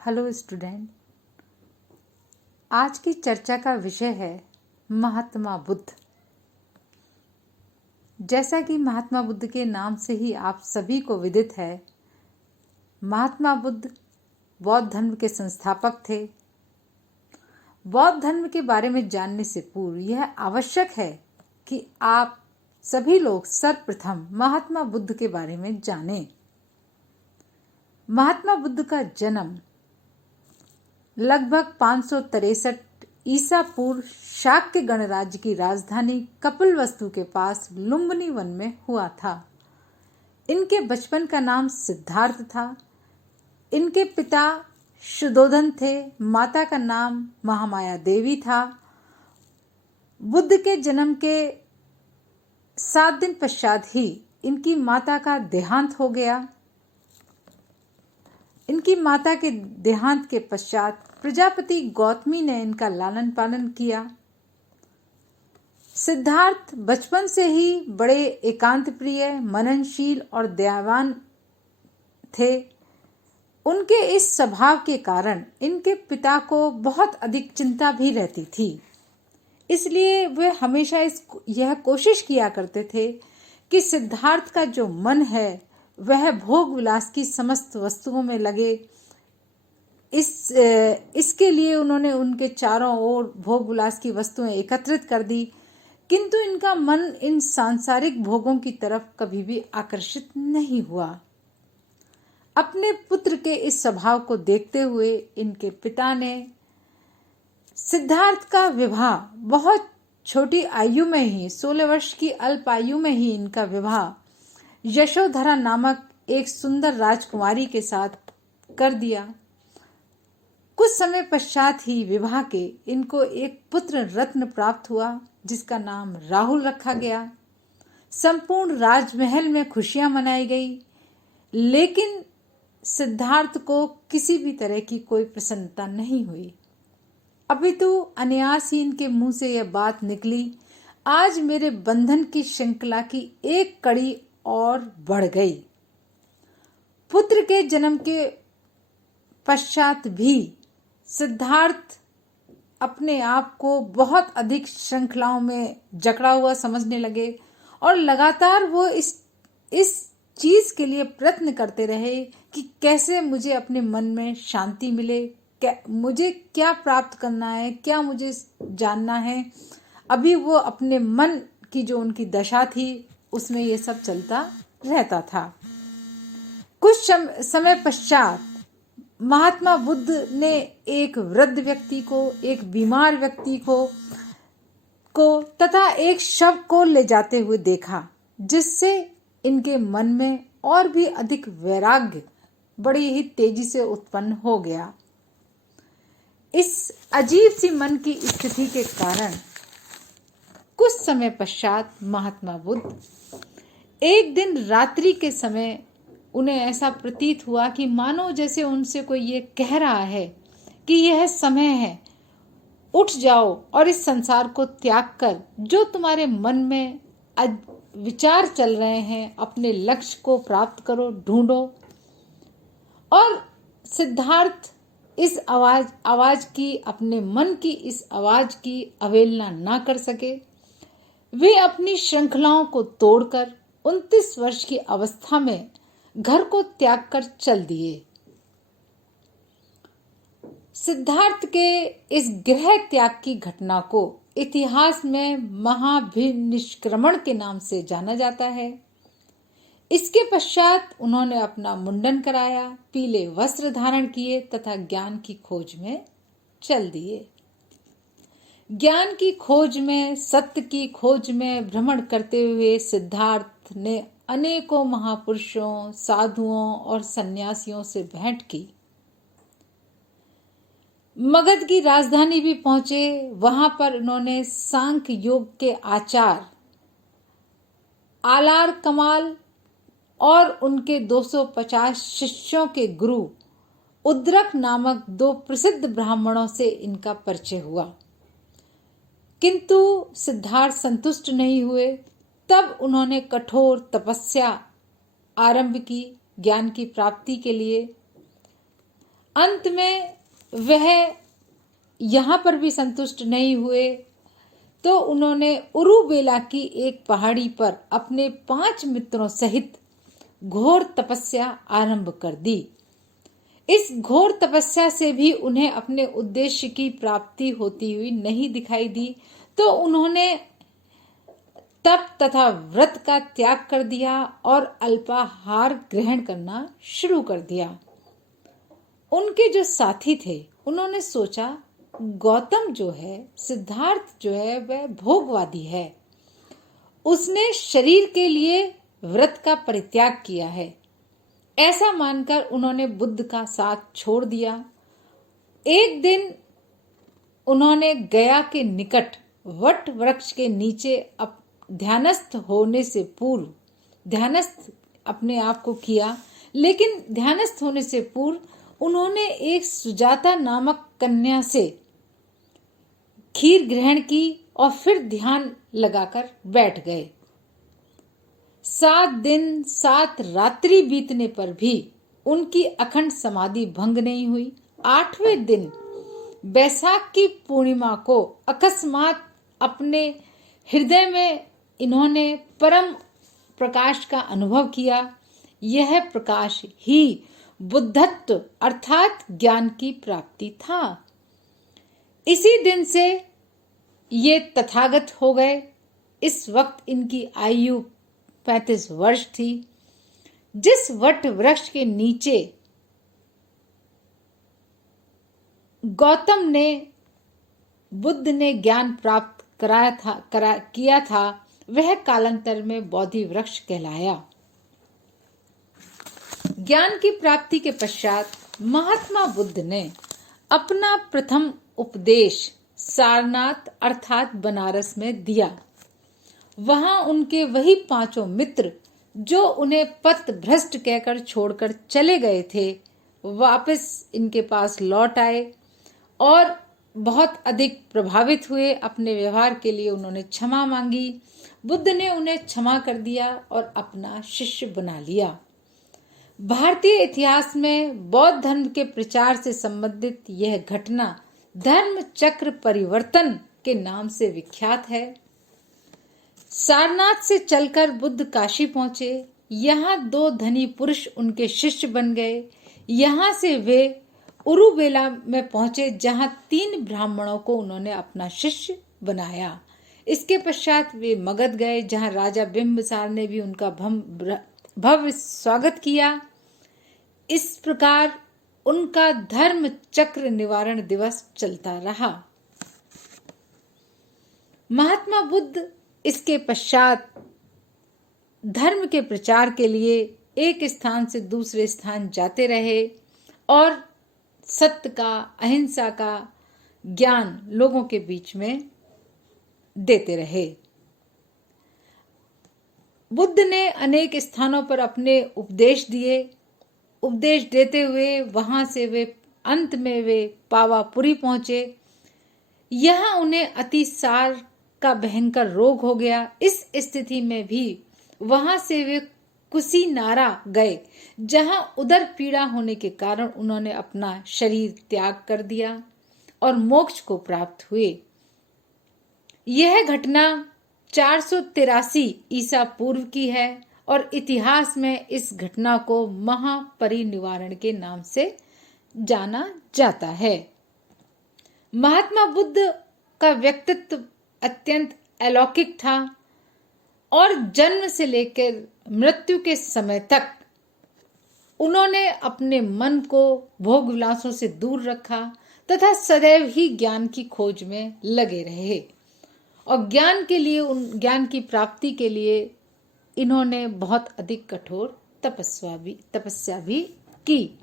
Hello student. आज की चर्चा का विषय है महात्मा बुद्ध। जैसा कि महात्मा बुद्ध के नाम से ही आप सभी को विदित है, महात्मा बुद्ध बौद्ध धर्म के संस्थापक थे। बौद्ध धर्म के बारे में जानने से पूर्व यह आवश्यक है कि आप सभी लोग सर्वप्रथम महात्मा बुद्ध के बारे में जानें। महात्मा बुद्ध का जन्म लगभग 563 ईसा पूर्व शाक्य गणराज्य की राजधानी कपिलवस्तु के पास लुम्बिनी वन में हुआ था। इनके बचपन का नाम सिद्धार्थ था। इनके पिता शुद्धोधन थे। माता का नाम महामाया देवी था। बुद्ध के जन्म के 7 दिन पश्चात ही इनकी माता का देहांत हो गया। इनकी माता के देहांत के पश्चात प्रजापति गौतमी ने इनका लालन पालन किया। सिद्धार्थ बचपन से ही बड़े एकांत प्रिय, मननशील और दयावान थे। उनके इस स्वभाव के कारण इनके पिता को बहुत अधिक चिंता भी रहती थी। इसलिए वे हमेशा यह कोशिश किया करते थे कि सिद्धार्थ का जो मन है वह भोग विलास की समस्त वस्तुओं में लगे। इसके लिए उन्होंने उनके चारों ओर भोग विलास की वस्तुएं एकत्रित कर दी, किंतु इनका मन इन सांसारिक भोगों की तरफ कभी भी आकर्षित नहीं हुआ। अपने पुत्र के इस स्वभाव को देखते हुए इनके पिता ने सिद्धार्थ का विवाह बहुत छोटी आयु में ही 16 वर्ष की अल्प आयु में ही इनका विवाह यशोधरा नामक एक सुंदर राजकुमारी के साथ कर दिया। कुछ समय पश्चात ही विवाह के इनको एक पुत्र रत्न प्राप्त हुआ जिसका नाम राहुल रखा गया। संपूर्ण राजमहल में खुशियां मनाई गई, लेकिन सिद्धार्थ को किसी भी तरह की कोई प्रसन्नता नहीं हुई। अभी तो अनायास ही इनके मुंह से यह बात निकली, आज मेरे बंधन की श्रृंखला की एक कड़ी और बढ़ गई। पुत्र के जन्म के पश्चात भी सिद्धार्थ अपने आप को बहुत अधिक श्रृंखलाओं में जकड़ा हुआ समझने लगे और लगातार वो इस चीज के लिए प्रयत्न करते रहे कि कैसे मुझे अपने मन में शांति मिले, मुझे क्या प्राप्त करना है, क्या मुझे जानना है। अभी वो अपने मन की जो उनकी दशा थी उसमें ये सब चलता रहता था। कुछ समय पश्चात महात्मा बुद्ध ने एक वृद्ध व्यक्ति को, एक बीमार व्यक्ति को तथा एक शव को ले जाते हुए देखा, जिससे इनके मन में और भी अधिक वैराग्य बड़ी ही तेजी से उत्पन्न हो गया। इस अजीब सी मन की स्थिति के कारण कुछ समय पश्चात महात्मा बुद्ध एक दिन रात्रि के समय उन्हें ऐसा प्रतीत हुआ कि मानो जैसे उनसे कोई ये कह रहा है कि यह समय है, उठ जाओ और इस संसार को त्याग कर जो तुम्हारे मन में विचार चल रहे हैं अपने लक्ष्य को प्राप्त करो, ढूंढो। और सिद्धार्थ इस आवाज की, अपने मन की इस आवाज की अवहेलना ना कर सके। वे अपनी श्रृंखलाओं को तोड़कर 29 वर्ष की अवस्था में घर को त्याग कर चल दिए। सिद्धार्थ के इस गृह त्याग की घटना को इतिहास में महाभिनिष्क्रमण के नाम से जाना जाता है। इसके पश्चात उन्होंने अपना मुंडन कराया, पीले वस्त्र धारण किए तथा ज्ञान की खोज में चल दिए। ज्ञान की खोज में, सत्य की खोज में भ्रमण करते हुए सिद्धार्थ ने अनेकों महापुरुषों, साधुओं और सन्यासियों से भेंट की। मगध की राजधानी भी पहुंचे। वहां पर उन्होंने सांख्य योग के आचार्य आलार कमाल और उनके 250 शिष्यों के गुरु उद्रक नामक 2 प्रसिद्ध ब्राह्मणों से इनका परिचय हुआ। किंतु सिद्धार्थ संतुष्ट नहीं हुए। तब उन्होंने कठोर तपस्या आरंभ की ज्ञान की प्राप्ति के लिए। अंत में वह यहाँ पर भी संतुष्ट नहीं हुए तो उन्होंने उरुबेला की एक पहाड़ी पर अपने 5 मित्रों सहित घोर तपस्या आरंभ कर दी। इस घोर तपस्या से भी उन्हें अपने उद्देश्य की प्राप्ति होती हुई नहीं दिखाई दी, तो उन्होंने तप तथा व्रत का त्याग कर दिया और अल्पाहार ग्रहण करना शुरू कर दिया। उनके जो साथी थे उन्होंने सोचा, गौतम जो है, सिद्धार्थ जो है, वह भोगवादी है, उसने शरीर के लिए व्रत का परित्याग किया है। ऐसा मानकर उन्होंने बुद्ध का साथ छोड़ दिया। एक दिन उन्होंने गया के निकट वट वृक्ष के नीचे ध्यानस्थ होने से पूर्व, ध्यानस्थ अपने आप को किया, लेकिन ध्यानस्थ होने से पूर्व उन्होंने एक सुजाता नामक कन्या से खीर ग्रहण की और फिर ध्यान लगाकर बैठ गए। 7 दिन 7 रात्रि बीतने पर भी उनकी अखंड समाधि भंग नहीं हुई। 8वें दिन बैसाख की पूर्णिमा को अकस्मात अपने हृदय में इन्होंने परम प्रकाश का अनुभव किया। यह प्रकाश ही बुद्धत्व अर्थात ज्ञान की प्राप्ति था। इसी दिन से ये तथागत हो गए। इस वक्त इनकी आयु 35 वर्ष थी। जिस वट वृक्ष के नीचे गौतम ने बुद्ध ने ज्ञान प्राप्त किया था वह कालांतर में बोधि वृक्ष कहलाया। ज्ञान की प्राप्ति के पश्चात महात्मा बुद्ध ने अपना प्रथम उपदेश सारनाथ अर्थात बनारस में दिया। वहां उनके वही 5 मित्र जो उन्हें पथ भ्रष्ट कहकर छोड़कर चले गए थे वापस इनके पास लौट आए और बहुत अधिक प्रभावित हुए। अपने व्यवहार के लिए उन्होंने क्षमा मांगी। बुद्ध ने उन्हें क्षमा कर दिया और अपना शिष्य बना लिया। भारतीय इतिहास में बौद्ध धर्म के प्रचार से संबंधित यह घटना धर्म चक्र परिवर्तन के नाम से विख्यात है। सारनाथ से चलकर बुद्ध काशी पहुंचे। यहाँ 2 धनी पुरुष उनके शिष्य बन गए। यहाँ से वे उरुबेला में पहुंचे जहां 3 ब्राह्मणों को उन्होंने अपना शिष्य बनाया। इसके पश्चात वे मगध गए जहां राजा बिंबिसार ने भी उनका भव्य स्वागत किया। इस प्रकार उनका धर्म चक्र निवारण दिवस चलता रहा। महात्मा बुद्ध इसके पश्चात धर्म के प्रचार के लिए एक स्थान से दूसरे स्थान जाते रहे और सत्य का, अहिंसा का ज्ञान लोगों के बीच में देते रहे। बुद्ध ने अनेक स्थानों पर अपने उपदेश दिए। उपदेश देते हुए वहां से वे अंत में वे पावापुरी पहुंचे। यहाँ उन्हें अतिसार का भयंकर रोग हो गया। इस स्थिति में भी वहां से वे कुशीनारा गए जहां उदर पीड़ा होने के कारण उन्होंने अपना शरीर त्याग कर दिया और मोक्ष को प्राप्त हुए। यह घटना 483 ईसा पूर्व की है और इतिहास में इस घटना को महापरिनिर्वाण के नाम से जाना जाता है। महात्मा बुद्ध का व्यक्तित्व अत्यंत अलौकिक था और जन्म से लेकर मृत्यु के समय तक उन्होंने अपने मन को भोग विलासों से दूर रखा तथा सदैव ही ज्ञान की खोज में लगे रहे और ज्ञान की प्राप्ति के लिए इन्होंने बहुत अधिक कठोर तपस्या भी की।